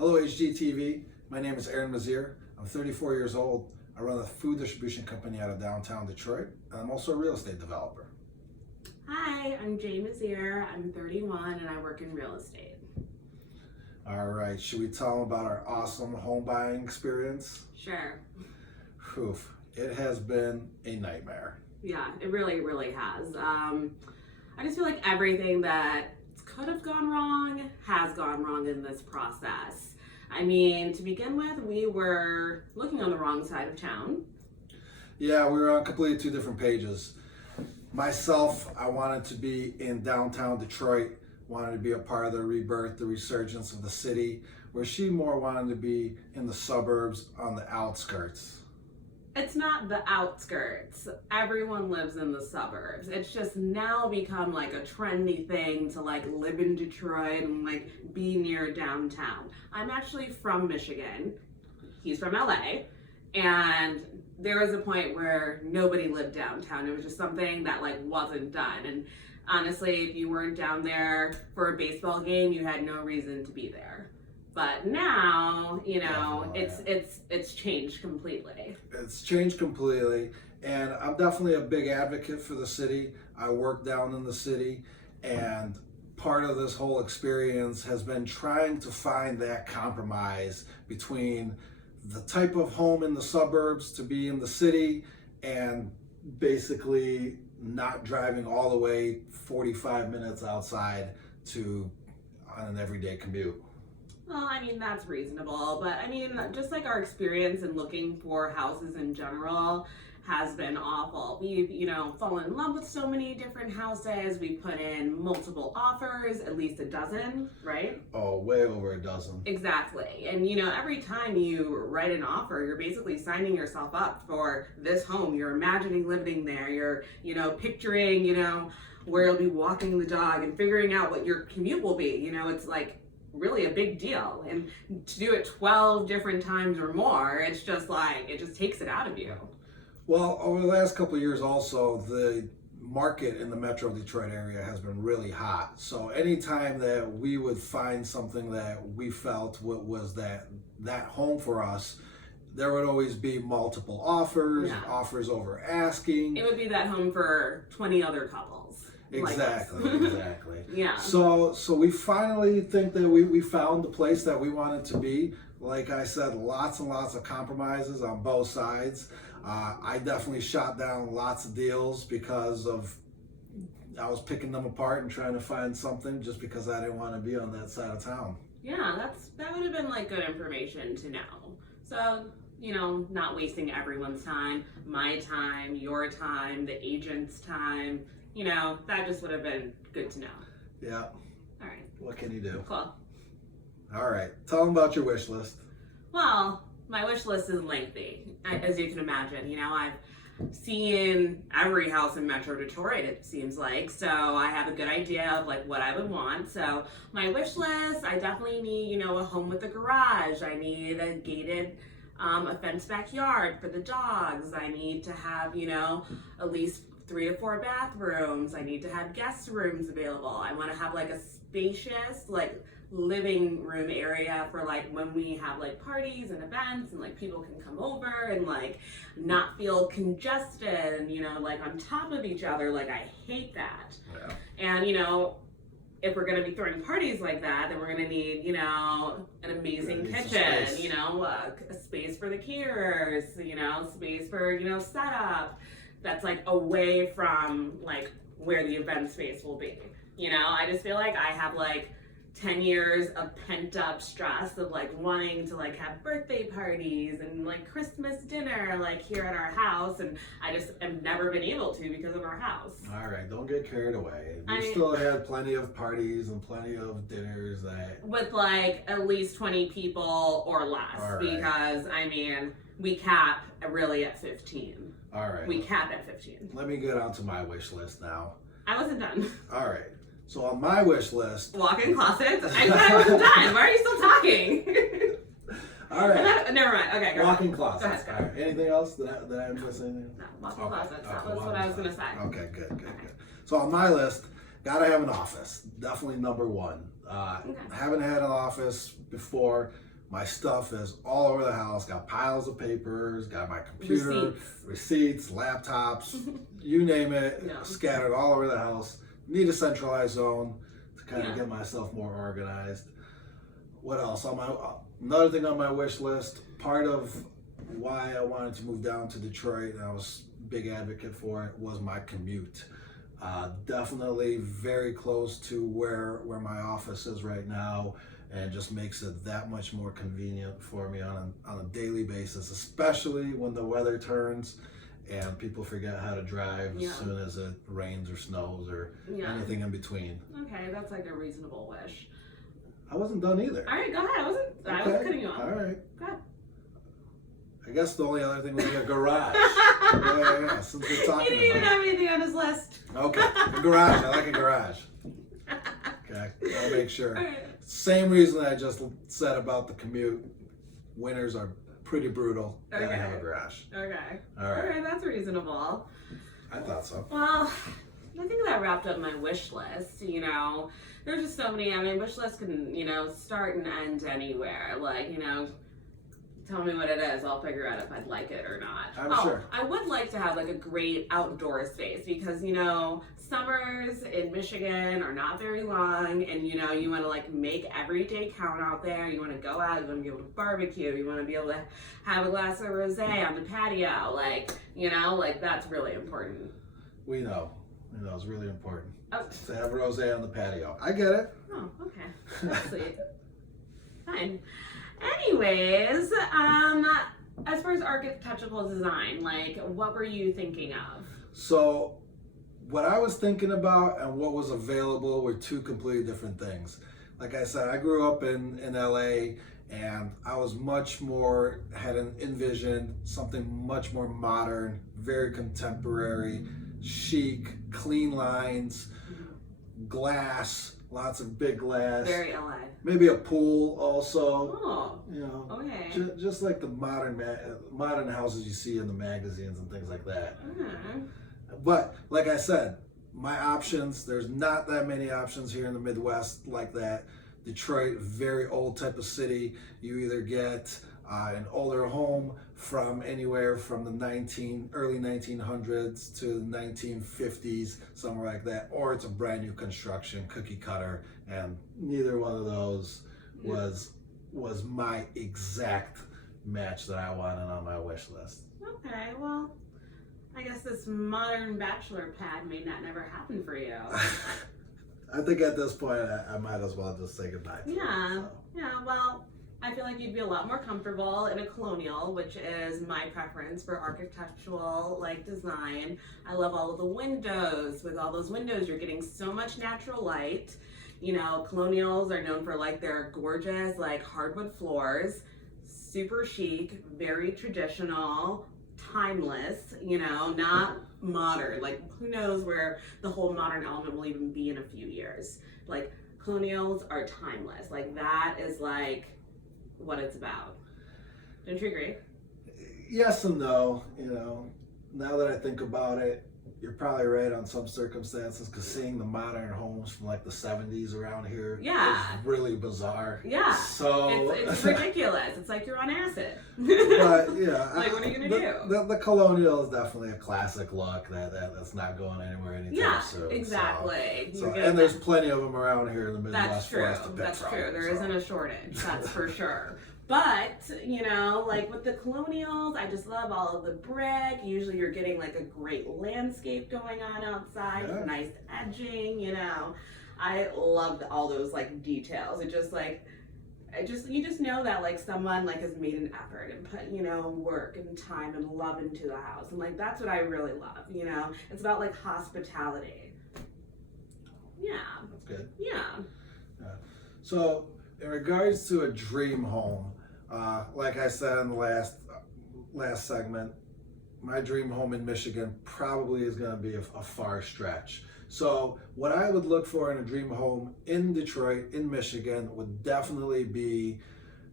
Hello HGTV, my name is Mezir. I'm 34 years old. I run a food distribution company out of downtown Detroit, and I'm also a real estate developer. Hi, I'm Mezir. I'm 31 and I work in real estate. All right, should we tell them about our awesome home buying experience? Sure. Oof, it has been a nightmare. Yeah, it really has. I just feel like everything that could have gone wrong has gone wrong in this process. I mean, to begin with, we were looking on the wrong side of town. Yeah, we were on completely two different pages. Myself, I wanted to be in downtown Detroit, wanted to be a part of the rebirth, the resurgence of the city, where she more wanted to be in the suburbs on the outskirts. It's not the outskirts. Everyone lives in the suburbs. It's just now become like a trendy thing to like live in Detroit and like be near downtown. I'm actually from Michigan. He's from LA. And there was a point where nobody lived downtown. It was just something that like wasn't done. And honestly, if you weren't down there for a baseball game, you had no reason to be there. But now, you know, it's changed completely. It's changed completely, and I'm definitely a big advocate for the city. I work down in the city, and part of this whole experience has been trying to find that compromise between the type of home in the suburbs to be in the city and basically not driving all the way 45 minutes outside to on an everyday commute. Well, I mean, that's reasonable, but I mean, just like our experience in looking for houses in general has been awful. We've, fallen in love with so many different houses. We put in multiple offers, at least a dozen, right? Oh, way over a dozen. Exactly. And, every time you write an offer, you're basically signing yourself up for this home. You're imagining living there. You're, picturing, where you'll be walking the dog and figuring out what your commute will be. It's like, really a big deal, and to do it 12 different times or more, it's just like it just takes it out of you. Well, over the last couple of years also, the market in the Metro Detroit area has been really hot. So anytime that we would find something that we felt was that home for us, there would always be multiple offers, offers over asking. It would be that home for 20 other couples. Exactly, exactly. Yeah. So we finally think that we found the place that we wanted to be. Like I said, lots and lots of compromises on both sides. I definitely shot down lots of deals because I was picking them apart and trying to find something just because I didn't want to be on that side of town. Yeah, that would have been like good information to know. So, not wasting everyone's time, my time, your time, the agent's time. That just would have been good to know. Yeah. All right. What can you do? Cool. All right. Tell them about your wish list. Well, my wish list is lengthy, as you can imagine. I've seen every house in Metro Detroit, it seems like, so I have a good idea of like what I would want. So my wish list, I definitely need, a home with a garage. I need a gated a fenced backyard for the dogs. I need to have, at least 3 to 4 bathrooms. I need to have guest rooms available. I want to have like a spacious like living room area for like when we have like parties and events and like people can come over and like not feel congested and like on top of each other. Like I hate that. Yeah. And if we're going to be throwing parties like that, then we're going to need, an amazing kitchen, a space for the caterers, space for, setup that's like away from like where the event space will be. I just feel like I have like 10 years of pent up stress of like wanting to like have birthday parties and like Christmas dinner like here at our house, and I just have never been able to because of our house. All right, don't get carried away. We still had plenty of parties and plenty of dinners with like at least 20 people or less. Right. Because we cap really at 15. All right. We cap at 15. Let me get onto my wish list now. I wasn't done. All right. So on my wish list, walk-in closets. I said I wasn't done. Why are you still talking? All right. Never mind. Okay, go walk-in ahead. closets. Go ahead. All right. Anything else? Did I miss anything? No, walk-in closets. That was what I was gonna say. Okay, good. So on my list, gotta have an office. Definitely number one. Haven't had an office before. My stuff is all over the house. Got piles of papers, got my computer, receipts, laptops, you name it, scattered all over the house. Need a centralized zone to kind of get myself more organized. What else? Another thing on my wish list, part of why I wanted to move down to Detroit, and I was a big advocate for it, was my commute. Definitely very close to where my office is right now, and just makes it that much more convenient for me on a daily basis, especially when the weather turns and people forget how to drive as soon as it rains or snows or anything in between. Okay, that's like a reasonable wish. I wasn't done either. All right, go ahead. I wasn't cutting you off. All right. Go ahead. I guess the only other thing would be a garage. yeah, since we're talking He didn't even about have anything on his list. Okay, a garage. I like a garage. Okay, I'll make sure. All right. Same reason I just said about the commute. Winters are pretty brutal. Gotta have a garage. Okay. All right. That's reasonable. I thought so. Well, I think that wrapped up my wish list. You know, there's just so many. I mean, wish lists can, start and end anywhere. Like, tell me what it is. I'll figure out if I'd like it or not. I'm sure. I would like to have like a great outdoor space because, summers in Michigan are not very long, and you want to like make every day count out there. You want to go out, you want to be able to barbecue, you want to be able to have a glass of rosé on the patio. Like, that's really important. We know. It's really important Oh. to have rosé on the patio. I get it. Oh, okay. That's sweet. Fine. Anyways, as far as architectural design, like, what were you thinking of? So, what I was thinking about and what was available were two completely different things. Like I said, I grew up in LA, and I was had envisioned something much more modern, very contemporary, chic, clean lines, glass, lots of big glass. Very LA. Maybe a pool also. Oh, okay. Just like the modern houses you see in the magazines and things like that. But like I said, my options, there's not that many options here in the Midwest like that. Detroit, very old type of city. You either get an older home from anywhere from the early 1900s to the 1950s, somewhere like that, or it's a brand new construction, cookie cutter, and neither one of those was my exact match that I wanted on my wish list. Okay, well, I guess this modern bachelor pad may not never happen for you. I think at this point I might as well just say goodbye to it, Yeah, well, I feel like you'd be a lot more comfortable in a colonial, which is my preference for architectural design. I love all of the windows. With all those windows, you're getting so much natural light. Colonials are known for their gorgeous hardwood floors, super chic, very traditional, timeless, not modern. Who knows where the whole modern element will even be in a few years. Colonials are timeless. That is what it's about. Don't you agree? Yes and no. Now that I think about it, you're probably right on some circumstances, because seeing the modern homes from the 70s around here is really bizarre. Yeah. So it's ridiculous. It's like you're on acid. But yeah, what are you gonna do? The colonial is definitely a classic look that's not going anywhere anytime soon. Exactly. And there's plenty of them around here in the Midwest. That's true. For us to pick That's from, true. There isn't a shortage. That's for sure. But, with the colonials, I just love all of the brick. Usually you're getting a great landscape going on outside, nice edging, I loved all those details. It just you just know that someone has made an effort and put, work and time and love into the house. And that's what I really love, It's about hospitality. Yeah. That's good. Yeah. So in regards to a dream home, like I said in the last segment, my dream home in Michigan probably is going to be a far stretch. So what I would look for in a dream home in Detroit, in Michigan, would definitely be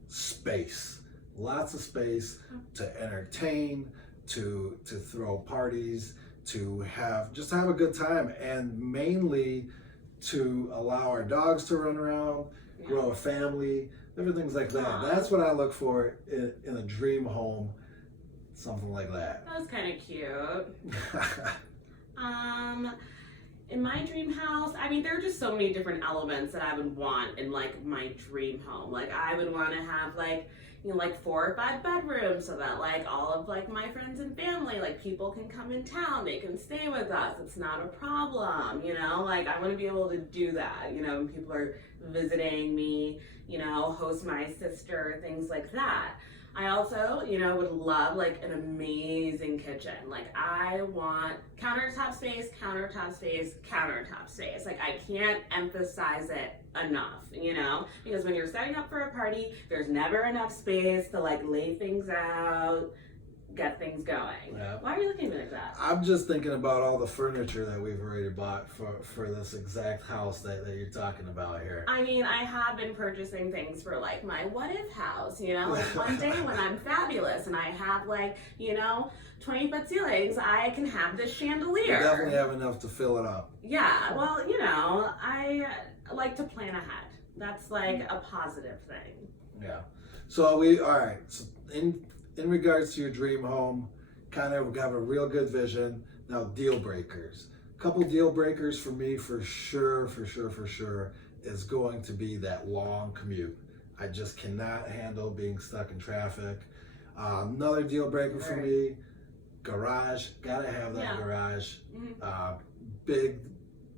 space. Lots of space to entertain, to throw parties, to have a good time, and mainly to allow our dogs to run around, grow a family, different things like that. Aw. That's what I look for in a dream home, something like that. That was kind of cute. In my dream house, I mean, there are just so many different elements that I would want in like my dream home. Like I would want to have like, you know, like 4 or 5 bedrooms so that like all of like my friends and family, like people can come in town, they can stay with us. It's not a problem, you know, like I want to be able to do that, you know, when people are visiting me, you know, host my sister, things like that. I also, you know, would love like an amazing kitchen. Like I want countertop space, countertop space, countertop space. Like I can't emphasize it enough, you know, because when you're setting up for a party, there's never enough space to like lay things out, get things going. Yeah. Why are you looking at me like that? I'm just thinking about all the furniture that we've already bought for this exact house that you're talking about here. I mean, I have been purchasing things for like my what if house, you know, like one day when I'm fabulous and I have like, you know, 20-foot ceilings, I can have this chandelier. You definitely have enough to fill it up. Yeah, well, you know, I like to plan ahead. That's like a positive thing. Yeah. So all right. So in regards to your dream home, kind of have a real good vision. Now, deal breakers. A couple deal breakers for me, for sure, is going to be that long commute. I just cannot handle being stuck in traffic. Another deal breaker for me, garage. Gotta have that garage.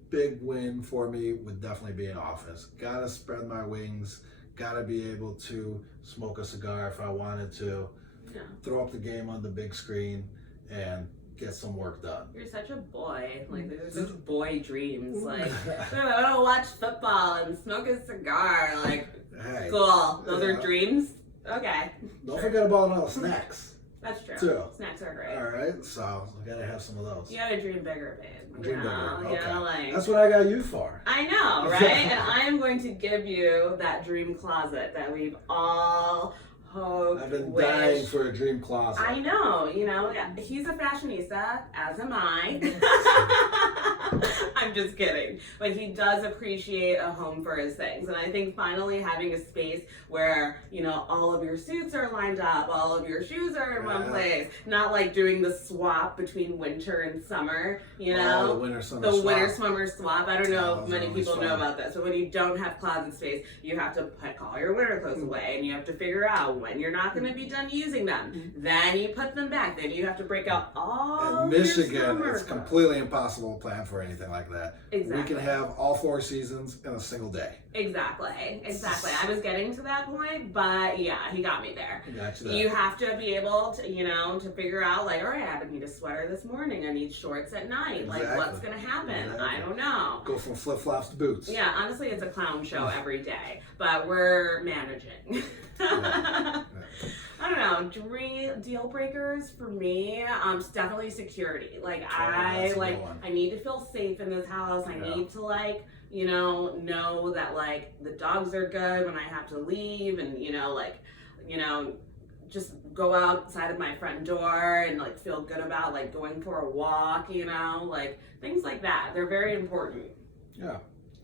Big win for me would definitely be an office. Gotta spread my wings. Gotta be able to smoke a cigar if I wanted to. Yeah. Throw up the game on the big screen and get some work done. You're such a boy. Like, those are just boy dreams. Like, I want to watch football and smoke a cigar. Like, Hey, cool. Those are dreams? Okay. Don't forget about all the snacks. That's true. Too. Snacks are great. All right, so we gotta have some of those. You gotta dream bigger, babe. Dream bigger. You Okay. know, like, That's what I got you for. I know, right? And I am going to give you that dream closet that we've all hoped, I've been wished. dying for a dream closet. I know, you know, he's a fashionista, as am I. I'm just kidding. But he does appreciate a home for his things. And I think finally having a space where, you know, all of your suits are lined up, all of your shoes are in one place, not like doing the swap between winter and summer, you know? The winter summer the swap. winter summer swap. I don't know Oh, if many that was people know fun. about this, but when you don't have closet space, you have to put all your winter clothes away, and you have to figure out when you're not going to be done using them. Then you put them back. Then you have to break out all In your Michigan, summer it's clothes. completely impossible to plan for anything like that. Exactly. We can have all 4 seasons in a single day. Exactly. I was getting to that point, but yeah, he got me there. Got you there. You have to be able to, you know, to figure out like, all right, I need a sweater this morning. I need shorts at night. Like, Exactly. what's going to happen? Exactly. I don't know. Go from flip-flops to boots. Yeah, honestly, it's a clown show every day, but we're managing. Yeah. I don't know. Deal breakers for me, definitely security. Like that's a good I one. need to feel safe in this house. I Yeah. need to you know that like the dogs are good when I have to leave, and just go outside of my front door and like feel good about like going for a walk. Like things like that. They're very important. Yeah.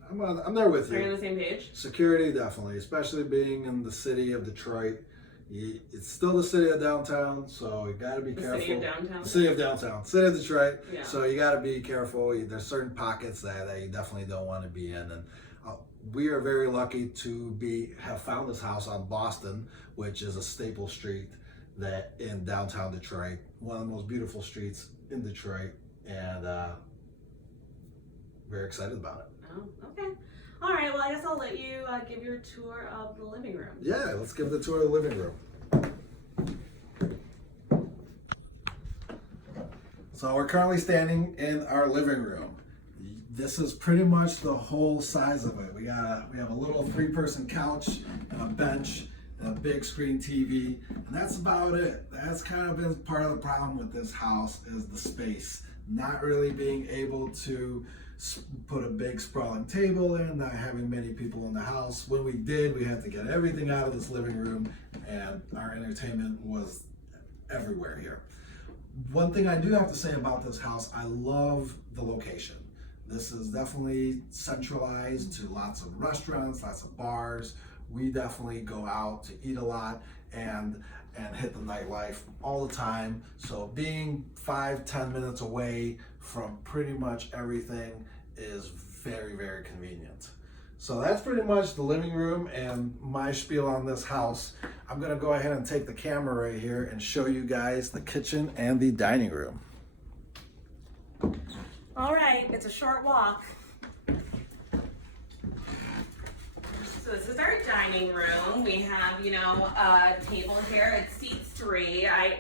I'm there with Are you you. on the same page? Security, definitely, especially being in the city of Detroit. It's still the city of downtown, so you got to be careful. City of downtown. The city of downtown, city of Detroit. Yeah. So you got to be careful. There's certain pockets that you definitely don't want to be in, and we are very lucky to have found this house on Boston, which is a staple street that in downtown Detroit, one of the most beautiful streets in Detroit, and very excited about it. Oh, okay. All right. Well, I guess I'll let you give your tour of the living room. Yeah, let's give the tour of the living room. So we're currently standing in our living room. This is pretty much the whole size of it. We have a little 3-person couch and a bench and a big screen TV, and that's about it. That's kind of been part of the problem with this house, is the space. Not really being able to put a big sprawling table in, not having many people in the house. When we did, we had to get everything out of this living room, and our entertainment was everywhere here. One thing I do have to say about this house, I love the location. This is definitely centralized to lots of restaurants, lots of bars. we definitely go out to eat a lot and hit the nightlife all the time. So being 5-10 minutes away from pretty much everything is very, very convenient. So that's pretty much the living room and my spiel on this house. I'm gonna go ahead and take the camera right here and show you guys the kitchen and the dining room. All right, it's a short walk. So this is our dining room. We have, a table here. It seats 3. I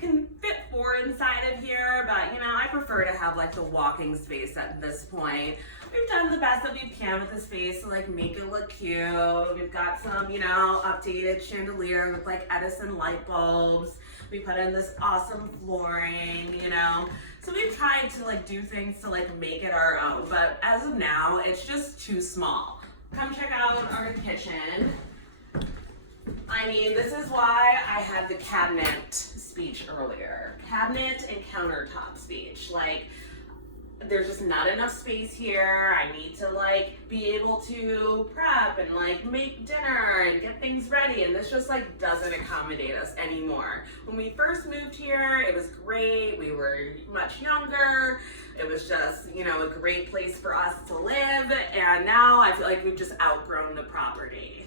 can fit 4 inside of here, but I prefer to have like the walking space at this point. We've done the best that we can with the space to like make it look cute. We've got some, updated chandelier with like Edison light bulbs. We put in this awesome flooring, So we've tried to like do things to like make it our own, but as of now, it's just too small. Come check out our kitchen. I mean, this is why I had the cabinet speech earlier. Cabinet and countertop speech. Like, there's just not enough space here. I need to like be able to prep and like make dinner and get things ready, and this just like doesn't accommodate us anymore. When we first moved here, it was great. We were much younger. It was just, a great place for us to live, and now I feel like we've just outgrown the property.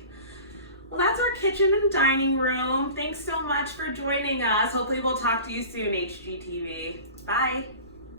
Well, that's our kitchen and dining room. Thanks so much for joining us. Hopefully we'll talk to you soon, HGTV. Bye.